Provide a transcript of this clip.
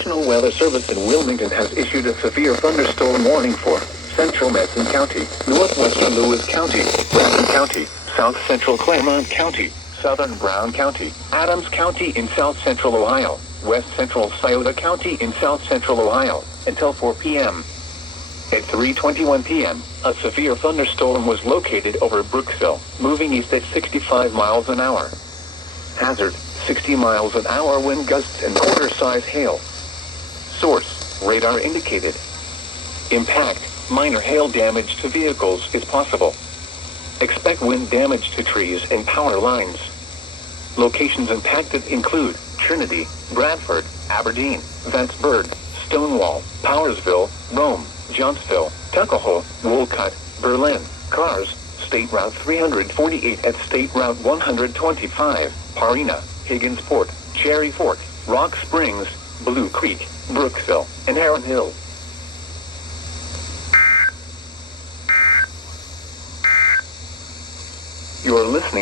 National Weather Service in Wilmington has issued a severe thunderstorm warning for Central Madison County, Northwestern Lewis County, Bracken County, South Central Clermont County, Southern Brown County, Adams County in South Central Ohio, West Central Scioto County in South Central Ohio, until 4 p.m. At 3:21 p.m., a severe thunderstorm was located over Brooksville, moving east at 65 miles an hour. Hazard, 60 miles an hour wind gusts and quarter-size hail. Source, radar indicated. Impact, minor hail damage to vehicles is possible. Expect wind damage to trees and power lines. Locations impacted include Trinity, Bradford, Aberdeen, Vanceburg, Stonewall, Powersville, Rome, Johnsville, Tuckahoe, Wolcott, Berlin, Cars, State Route 348 at State Route 125, Parina, Higginsport, Cherry Fork, Rock Springs, Blue Creek, Brooksville, and Heron Hill. You are listening